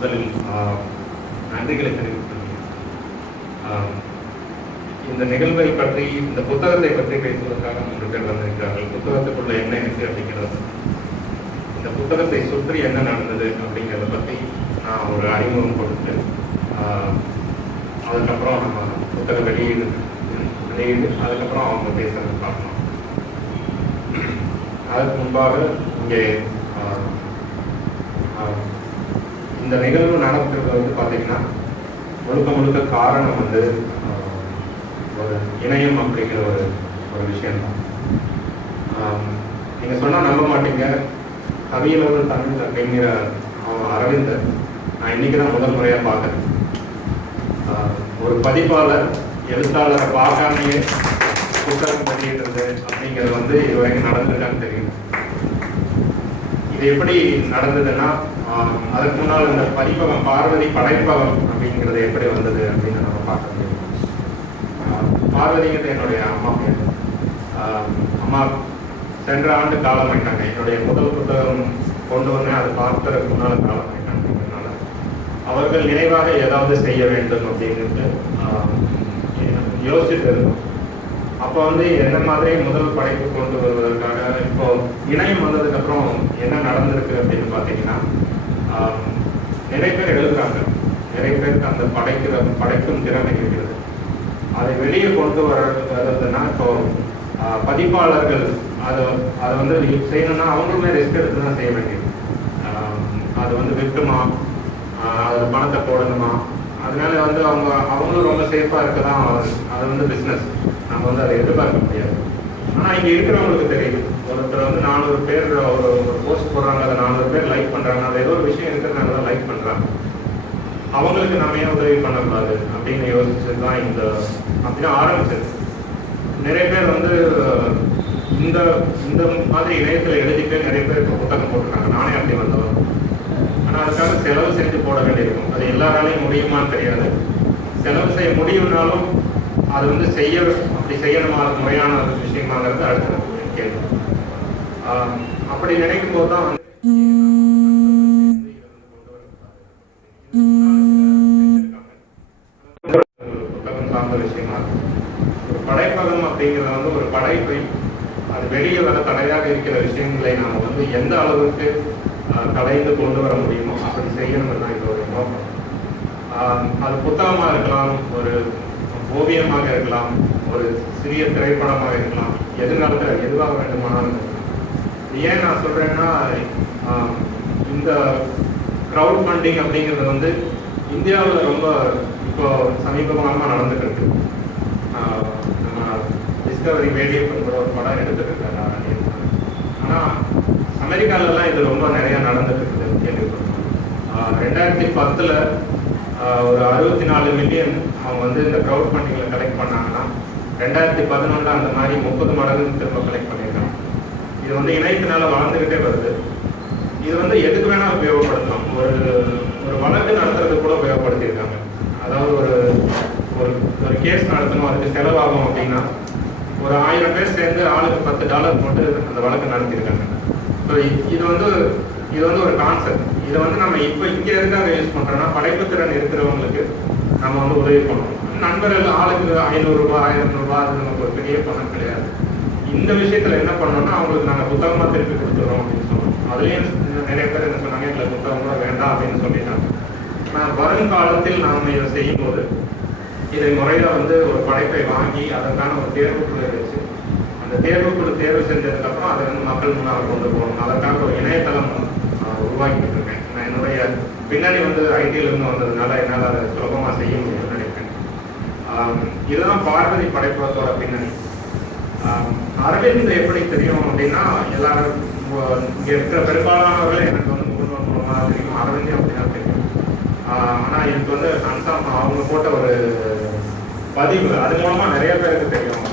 முதலில் நன்றிகளை தெரிவித்துள்ளேன். இந்த நிகழ்வை பற்றி, இந்த புத்தகத்தை பற்றி பேசுவதற்காக 3 பேர் வந்திருக்கிறார்கள். புத்தகத்துக்குள்ள என்ன இருக்கு அப்படிங்கிறது, இந்த புத்தகத்தை சுற்றி என்ன நடந்தது அப்படிங்கிறத பற்றி நான் ஒரு அறிமுகம் கொடுத்து அதுக்கப்புறம் நம்ம புத்தக வெளியீடு அதுக்கப்புறம் அவங்க பேசுறது பார்க்கணும். அதுக்கு முன்பாக இங்கே இந்த நிகழ்வு நடக்கிறது வந்து பார்த்தீங்கன்னா முழுக்க காரணம் வந்து ஒரு இணையம் அப்படிங்கிற ஒரு விஷயம்தான். நீங்கள் சொன்னால் நம்ப மாட்டீங்க, கவியலவர் தமிழ் அப்படிங்கிற அரவிந்தர் நான் இன்னைக்கு தான் முதல் முறையாக பார்க்குறேன். ஒரு பதிப்பாளர் எழுத்தாளரை பார்க்காமையே புத்தகம் வெளியிடுறது அப்படிங்கிறது வந்து இதுவரைக்கும் நடந்திருக்கான்னு தெரியும். இது எப்படி நடந்ததுன்னா, அதுக்கு முன்னால் இந்த பதிப்பகம் பார்வதி படைப்பகம் அப்படிங்கிறது எப்படி வந்தது அப்படின்னு நம்ம பார்க்க முடியும். பார்வதிங்கிறது என்னுடைய அம்மா பேர். அம்மா சென்ற ஆண்டு காலமாயிட்டாங்க. என்னுடைய முதல் புத்தகம் கொண்டு வந்தேன், அது பார்க்கறதுக்கு முன்னால் காலமாயிட்டாங்கிறதுனால அவர்கள் நினைவாக ஏதாவது செய்ய வேண்டும் அப்படின்ட்டு யோசிச்சுட்டு இருந்தோம். அப்போ வந்து என்ன மாதிரி முதல் படைப்பு கொண்டு வருவதற்காக இப்போ இணையம் வந்ததுக்கப்புறம் என்ன நடந்திருக்கு அப்படின்னு பார்த்தீங்கன்னா, நிறைய பேர் எழுதுறாங்க, நிறைய பேருக்கு அந்த படைக்கும் திறமை இருக்கிறது. அதை வெளியே கொண்டு வர்றதுன்னா இப்போ பதிப்பாளர்கள் அதை வந்து செய்யணும்னா அவங்களுமே ரிஸ்க் எடுத்து தான் செய்ய வேண்டியது. அது வந்து விற்குமா, அதில் பணத்தை போடணுமா, அதனால வந்து அவங்களும் ரொம்ப சேஃபாக இருக்க தான். அது வந்து பிஸ்னஸ், நம்ம வந்து அதை எதிர்பார்க்க முடியாது. ஆனால் இங்கே இருக்கிறவங்களுக்கு தெரியுது, ஒருத்தர் வந்து 400 பேர் ஒரு போஸ்ட் போடுறாங்க, அதை 400 பேர் லைக் பண்ணுறாங்க, அது ஏதோ ஒரு விஷயம் இருக்கிறதுனால தான் லைக் பண்ணுறாங்க. அவங்களுக்கு நம்ம ஏன் உதவி பண்ணக்கூடாது அப்படின்னு யோசிச்சது தான் இந்த அப்படிதான் ஆரம்பிச்சது. நிறைய பேர் வந்து இந்த மாதிரி இணையத்தில் எழுதிட்டு நிறைய பேர் இப்போ புத்தகம் போட்டுருக்காங்க. நானே அப்படி வந்தவர். ஆனால் அதுக்காக செலவு செஞ்சு போட வேண்டியிருக்கும். அது எல்லாராலையும் முடியுமான்னு தெரியாது. செலவு செய்ய முடியும்னாலும் அது வந்து அப்படி செய்யணுமா, அது முறையான விஷயமாங்கிறது அடுத்த கேள்வி. அப்படி நினைக்கும் போது தான் புத்தகம் சார்ந்த விஷயமா இருக்கும். ஒரு படைப்பகம் அப்படிங்கிறது வந்து ஒரு படைப்பை அது வெளியே வர தடையாக இருக்கிற விஷயங்களை நாம் வந்து எந்த அளவுக்கு கலைந்து கொண்டு வர முடியுமோ அப்படி செய்யணும்னு தான் இதோட நோக்கம். அது புத்தகமாக இருக்கலாம், ஒரு ஓவியமாக இருக்கலாம், ஒரு சிறிய திரைப்படமாக இருக்கலாம், எதிர்காலத்தில் எதுவாக வேண்டுமானாலும் இருக்கலாம். ஏன் நான் சொல்கிறேன்னா, இந்த க்ரௌட் ஃபண்டிங் அப்படிங்கிறது வந்து இந்தியாவில் ரொம்ப இப்போ சமீபமாக நடந்துட்டு இருக்கு. நம்ம டிஸ்கவரி வேடியப்பன் கூட ஒரு படம் எடுத்துட்டு இருக்காரு. ஆனால் அமெரிக்காலெலாம் இது ரொம்ப நிறையா நடந்துட்டு இருக்குது கேள்விப்பட்டோம். 2010 ஒரு 64 மில்லியன் அவங்க வந்து இந்த க்ரௌட் ஃபண்டிங்கில் கலெக்ட் பண்ணாங்கன்னா 2011 அந்த மாதிரி 30 மடங்கு திரும்ப கலெக்ட் பண்ணியிருக்காங்க. இது வந்து இணையத்தினால வளர்ந்துக்கிட்டே வருது. இது வந்து எதுக்கு வேணால் உபயோகப்படுத்தலாம். ஒரு வழக்கு நடத்துறதுக்கு கூட உபயோகப்படுத்தியிருக்காங்க. அதாவது ஒரு கேஸ் நடத்தணும், அதுக்கு செலவாகும் அப்படின்னா ஒரு 1000 பேர் சேர்ந்து ஆளுக்கு $10 போட்டு அந்த வழக்கு நடத்தியிருக்காங்க. ஸோ இது வந்து ஒரு கான்செப்ட். இதை வந்து நம்ம இப்போ இங்கே எதுக்காக யூஸ் பண்ணுறோன்னா, படைப்புத்திறன் இருக்கிறவங்களுக்கு நம்ம வந்து உதவி பண்ணணும். நண்பர்கள் ஆளுக்கு $500 $1000 அது நமக்கு ஒரு பெரிய பணம் கிடையாது. இந்த விஷயத்தில் என்ன பண்ணோம்னா, அவங்களுக்கு நாங்கள் புத்தகமாக திருப்பி கொடுத்துறோம் அப்படின்னு சொன்னோம். அதுலேயும் நிறைய பேர் என்ன சொன்னாங்க, எங்களுக்கு புத்தகமாக வேண்டாம் அப்படின்னு சொல்லிட்டாங்க. ஆனால் வருங்காலத்தில் நாம் இதை செய்யும்போது இதை முறையில் வந்து ஒரு படைப்பை வாங்கி அதற்கான ஒரு தேர்வுக்குழு வச்சு அந்த தேர்வுக்குழு தேர்வு செஞ்சதுக்கப்புறம் அதை வந்து மக்கள் முன்னால் கொண்டு போகணும். அதற்காக ஒரு இணையதளம் உருவாக்கிட்டு இருக்கேன். நான் என்னுடைய பின்னணி வந்து ஐடியிலிருந்து வந்ததுனால என்னால் அதை சுலபமாக செய்ய முடியும்னு நினைப்பேன். இதுதான் பார்வதி படைப்பகத்தோட பின்னணி. அரவிந்த் எப்படி தெரியும் அப்படின்னா, எல்லாரும் இங்கே இருக்கிற பெரும்பாலானவர்கள் எனக்கு வந்து முகநூல் மூலமாக தெரியும். அரவிந்தையும் அப்படின்னா தெரியும். ஆனால் எனக்கு வந்து அவங்க போட்ட ஒரு பதிவு, அது மூலமாக நிறைய பேருக்கு தெரியும்.